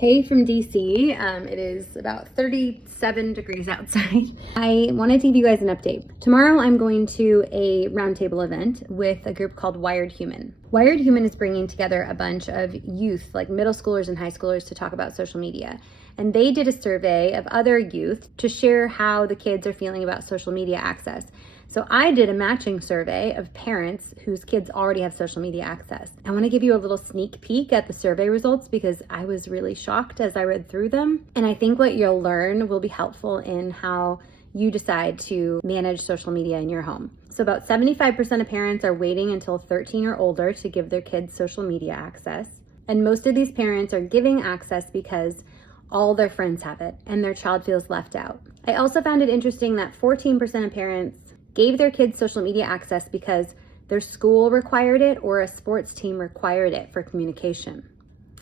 Hey from DC. It is about 37 degrees outside. I wanted to give you guys an update. Tomorrow I'm going to a roundtable event with a group called Wired Human. Wired Human is bringing together a bunch of youth, like middle schoolers and high schoolers, to talk about social media. And they did a survey of other youth to share how the kids are feeling about social media access. So I did a matching survey of parents whose kids already have social media access. I want to give you a little sneak peek at the survey results because I was really shocked as I read through them. And I think what you'll learn will be helpful in how you decide to manage social media in your home. So about 75% of parents are waiting until 13 or older to give their kids social media access. And most of these parents are giving access because all their friends have it and their child feels left out. I also found it interesting that 14% of parents gave their kids social media access because their school required it or a sports team required it for communication.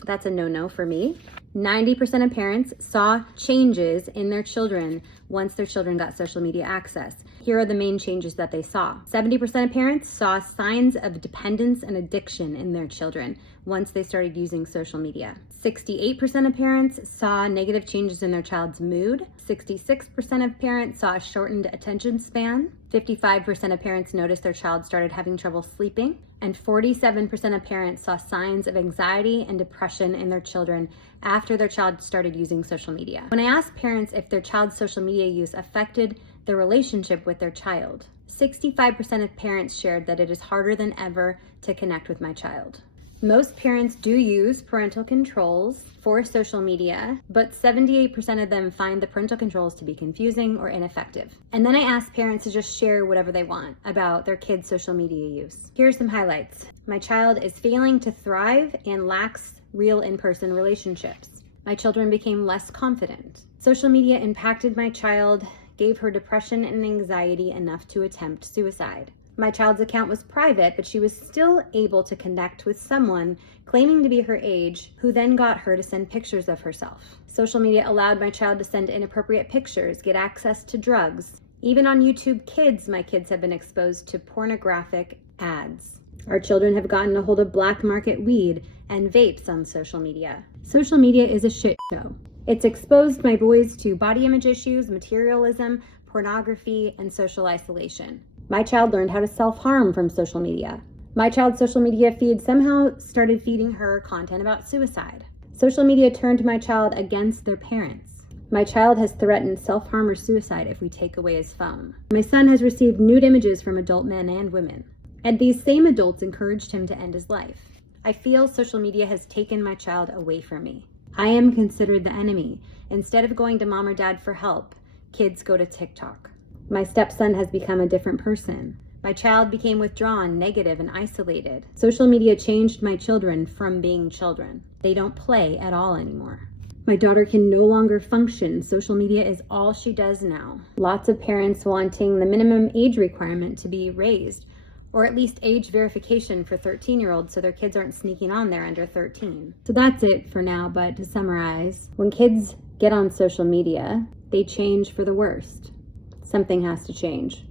That's a no-no for me. 90% of parents saw changes in their children once their children got social media access. Here are the main changes that they saw. 70% of parents saw signs of dependence and addiction in their children once they started using social media. 68% of parents saw negative changes in their child's mood. 66% of parents saw a shortened attention span. 55% of parents noticed their child started having trouble sleeping. And 47% of parents saw signs of anxiety and depression in their children after their child started using social media. When I asked parents if their child's social media use affected their relationship with their child, 65% of parents shared that it is harder than ever to connect with my child. Most parents do use parental controls for social media, but 78% of them find the parental controls to be confusing or ineffective. And then I asked parents to just share whatever they want about their kids' social media use. Here are some highlights. My child is failing to thrive and lacks real in-person relationships. My children became less confident. Social media impacted my child, gave her depression and anxiety enough to attempt suicide. My child's account was private, but she was still able to connect with someone claiming to be her age, who then got her to send pictures of herself. Social media allowed my child to send inappropriate pictures, get access to drugs. Even on YouTube Kids, my kids have been exposed to pornographic ads. Our children have gotten a hold of black market weed and vapes on social media. Social media is a shit show. It's exposed my boys to body image issues, materialism, pornography, and social isolation. My child learned how to self-harm from social media. My child's social media feed somehow started feeding her content about suicide. Social media turned my child against their parents. My child has threatened self-harm or suicide if we take away his phone. My son has received nude images from adult men and women. And these same adults encouraged him to end his life. I feel social media has taken my child away from me. I am considered the enemy. Instead of going to mom or dad for help, kids go to TikTok. My stepson has become a different person. My child became withdrawn, negative, and isolated. Social media changed my children from being children. They don't play at all anymore. My daughter can no longer function. Social media is all she does now. Lots of parents wanting the minimum age requirement to be raised, or at least age verification for 13-year-olds so their kids aren't sneaking on there under 13. So that's it for now, but to summarize, when kids get on social media, they change for the worst. Something has to change.